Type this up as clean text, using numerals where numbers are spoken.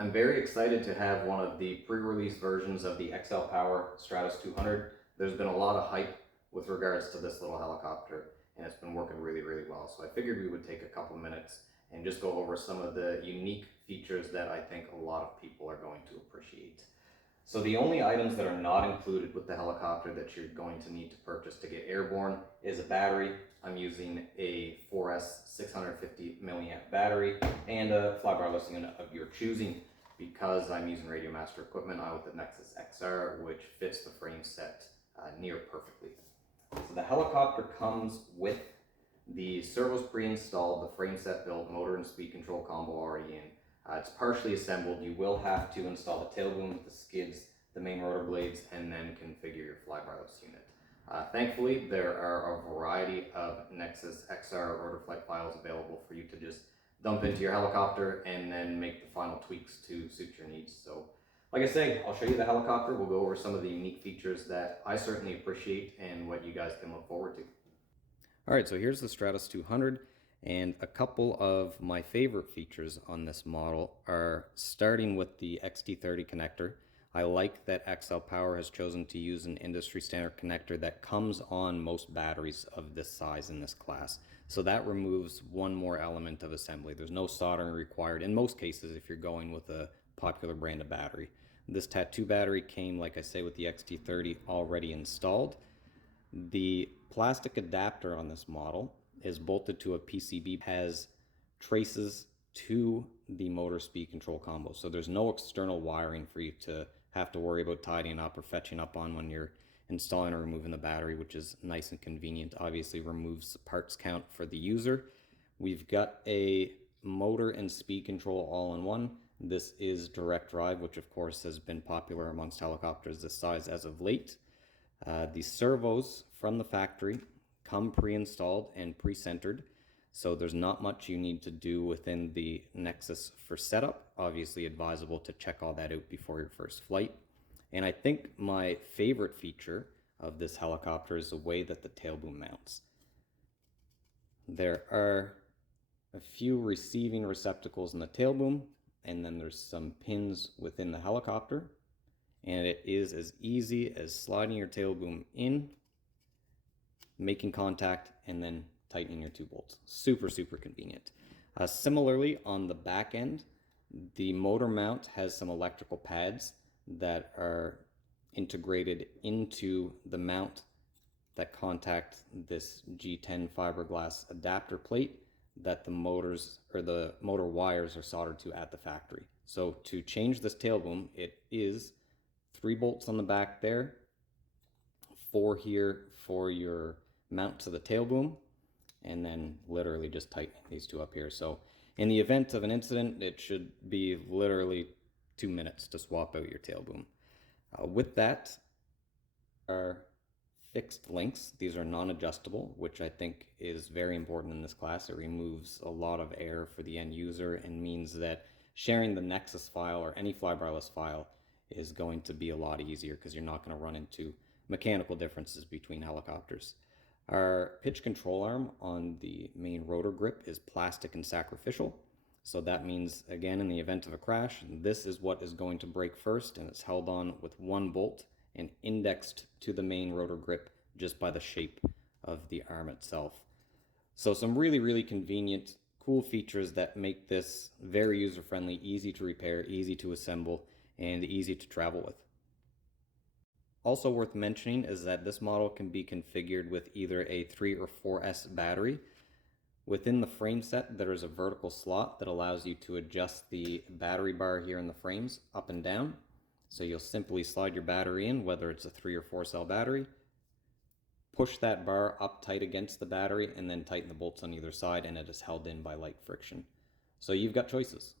I'm very excited to have one of the pre-release versions of the XL Power Stratos 200. There's been a lot of hype with regards to this little helicopter, and it's been working really well. So I figured we would take a couple minutes and just go over some of the unique features that I think a lot of people are going to appreciate. So the only items that are not included with the helicopter that you're going to need to purchase to get airborne is a battery. I'm using a 4S 650 milliamp battery and a flybarless unit of your choosing. Because I'm using Radiomaster equipment, I went with the Nexus XR, which fits the frame set near perfectly. So the helicopter comes with the servos pre-installed, the frame set built, motor and speed control combo already in. It's partially assembled. You will have to install the tail boom, the skids, the main rotor blades, and then configure your flybarless unit. Thankfully, there are a variety of Nexus XR rotor flight files available for you to just dump into your helicopter and then make the final tweaks to suit your needs. So, like I say, I'll show you the helicopter. We'll go over some of the unique features that I certainly appreciate and what you guys can look forward to. All right, so here's the Stratos 200, and a couple of my favorite features on this model are starting with the XT30 connector. I like that XL Power has chosen to use an industry standard connector that comes on most batteries of this size in this class. So that removes one more element of assembly. There's no soldering required in most cases if you're going with a popular brand of battery. This Tattoo battery came, like I say, with the XT30 already installed. The plastic adapter on this model is bolted to a PCB, has traces to the motor speed control combo. So there's no external wiring for you to have to worry about tidying up or fetching up on when you're installing or removing the battery, which is nice and convenient. Obviously removes the parts count for the user. We've got a motor and speed control all in one. This is direct drive, which of course has been popular amongst helicopters this size as of late. The servos from the factory come pre-installed and pre-centered, so there's not much you need to do within the Nexus for setup. Obviously advisable to check all that out before your first flight. And I think my favorite feature of this helicopter is the way that the tail boom mounts. There are a few receiving receptacles in the tail boom, and then there's some pins within the helicopter. And it is as easy as sliding your tail boom in, making contact, and then tightening your two bolts. Super convenient. Similarly, on the back end, the motor mount has some electrical pads that are integrated into the mount that contact this G10 fiberglass adapter plate that the motors or the motor wires are soldered to at the factory. So to change this tail boom, it is 3 bolts on the back there, 4 here for your mount to the tail boom, and then literally just tightening these 2 up here. So in the event of an incident, it should be literally 2 minutes to swap out your tail boom. With that are fixed links. These are non-adjustable, which I think is very important in this class. It removes a lot of air for the end user and means that sharing the Nexus file or any flybarless file is going to be a lot easier because you're not going to run into mechanical differences between helicopters. Our pitch control arm on the main rotor grip is plastic and sacrificial. So that means, again, in the event of a crash, this is what is going to break first, and it's held on with 1 bolt and indexed to the main rotor grip just by the shape of the arm itself. So some really convenient, cool features that make this very user-friendly, easy to repair, easy to assemble, and easy to travel with. Also worth mentioning is that this model can be configured with either a 3 or 4S battery. Within the frame set, there is a vertical slot that allows you to adjust the battery bar here in the frames up and down. So you'll simply slide your battery in, whether it's a 3 or 4 cell battery, push that bar up tight against the battery, and then tighten the bolts on either side, and it is held in by light friction. So you've got choices.